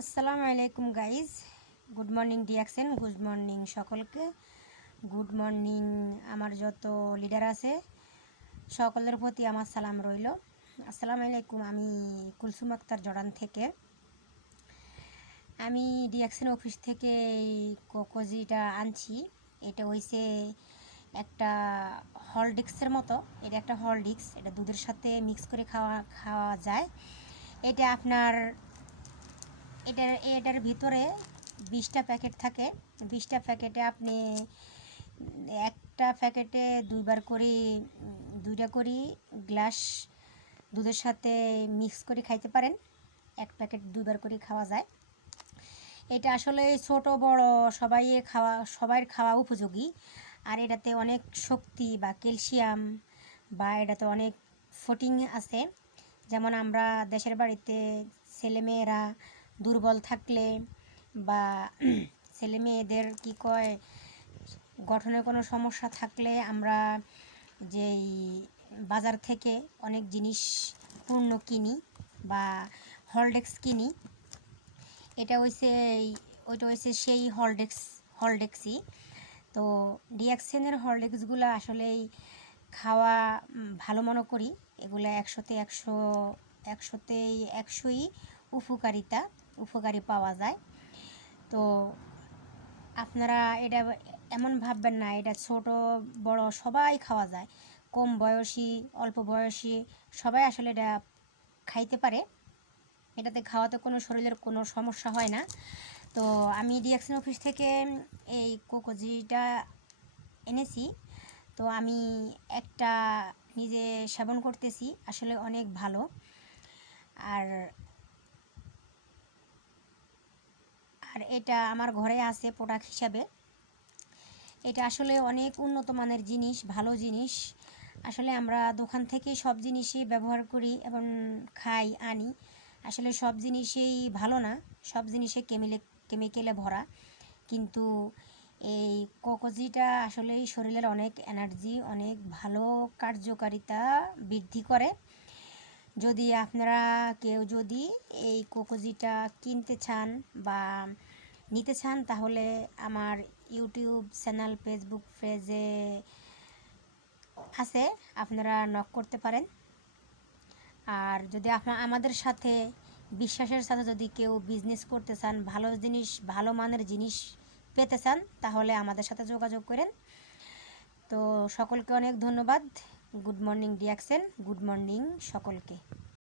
আসসালামু আলাইকুম guys, good morning ডিয়াকশন, গুড মর্নিং সকলকে। গুড মর্নিং আমার যত লিডার আছে সকলের প্রতি আমার সালাম রইল। আসসালামু আলাইকুম। আমি কুলসুম আক্তার জর্ডান থেকে। আমি ডিয়াকশন অফিস থেকে এই কোকোজিটা আনছি। এটা হইছে একটা হরলিক্সের মতো। এটা একটা হরলিক্স, এটা দুধের সাথে মিক্স করে খাওয়া যায়। এটা আপনার এটার ভিতরে 20টা প্যাকেট থাকে। 20টা প্যাকেটে আপনি একটা প্যাকেটে দুইটা করে গ্লাস দুধের সাথে মিক্স করে খাইতে পারেন। এক প্যাকেট দুইবার করে খাওয়া যায়। এটা আসলে ছোট বড় সবার খাওয়া উপযোগী। আর এটাতে অনেক শক্তি বা ক্যালসিয়াম বা এটাতে অনেক প্রোটিন আছে। যেমন আমরা দেশের বাড়িতে ছেলেমেয়েরা দুর্বল থাকলে বা ছেলে মেয়েদের কী কয় গঠনে কোনো সমস্যা থাকলে আমরা যেই বাজার থেকে অনেক জিনিস পণ্য কিনি বা হরলিক্স কিনি, ওইটা হয়েছে সেই হরলিক্সই। তো ডিয়াকশনের হরলিক্সগুলো আসলেই খাওয়া ভালো মনে করি। এগুলো 100ই উপকারী পাওয়া যায়। তো আপনারা এটা এমন ভাববেন না এটা ছোট বড় সবাই খাওয়া যায়, কম বয়সী অল্প বয়সী সবাই আসলে এটা খাইতে পারে। এটাতে খাওয়াতে কোনো শরীরের কোনো সমস্যা হয় না। তো আমি ডিয়াকশন অফিস থেকে এই কোকোজিটা এনেছি। তো আমি একটা নিজে সেবন করতেছি, আসলে অনেক ভালো। আর এটা আমার ঘরে আছে প্রোডাক্ট হিসাবে। এটা আসলে অনেক উন্নত মানের জিনিস, ভালো জিনিস। আসলে আমরা দোকান থেকে সব জিনিসই ব্যবহার করি এবং আনি। আসলে সব জিনিসই ভালো না, সব জিনিসে কেমিক্যালে ভরা। কিন্তু এই কোকোজিটা আসলেই শরীরের অনেক এনার্জি, অনেক ভালো কার্যকারিতা বৃদ্ধি করে। যদি আপনারা কেউ এই কোকোজিটা কিনতে চান বা নিতে চান, তাহলে আমার ইউটিউব চ্যানেল, ফেসবুক পেজে আছে, আপনারা নক করতে পারেন। আর যদি আমাদের সাথে বিশ্বাসের সাথে যদি কেউ বিজনেস করতে চান, ভালো মানের জিনিস পেতে চান, তাহলে আমাদের সাথে যোগাযোগ করেন। তো সকলকে অনেক ধন্যবাদ। গুড মর্নিং ডিয়াকশন, গুড মর্নিং সকলকে।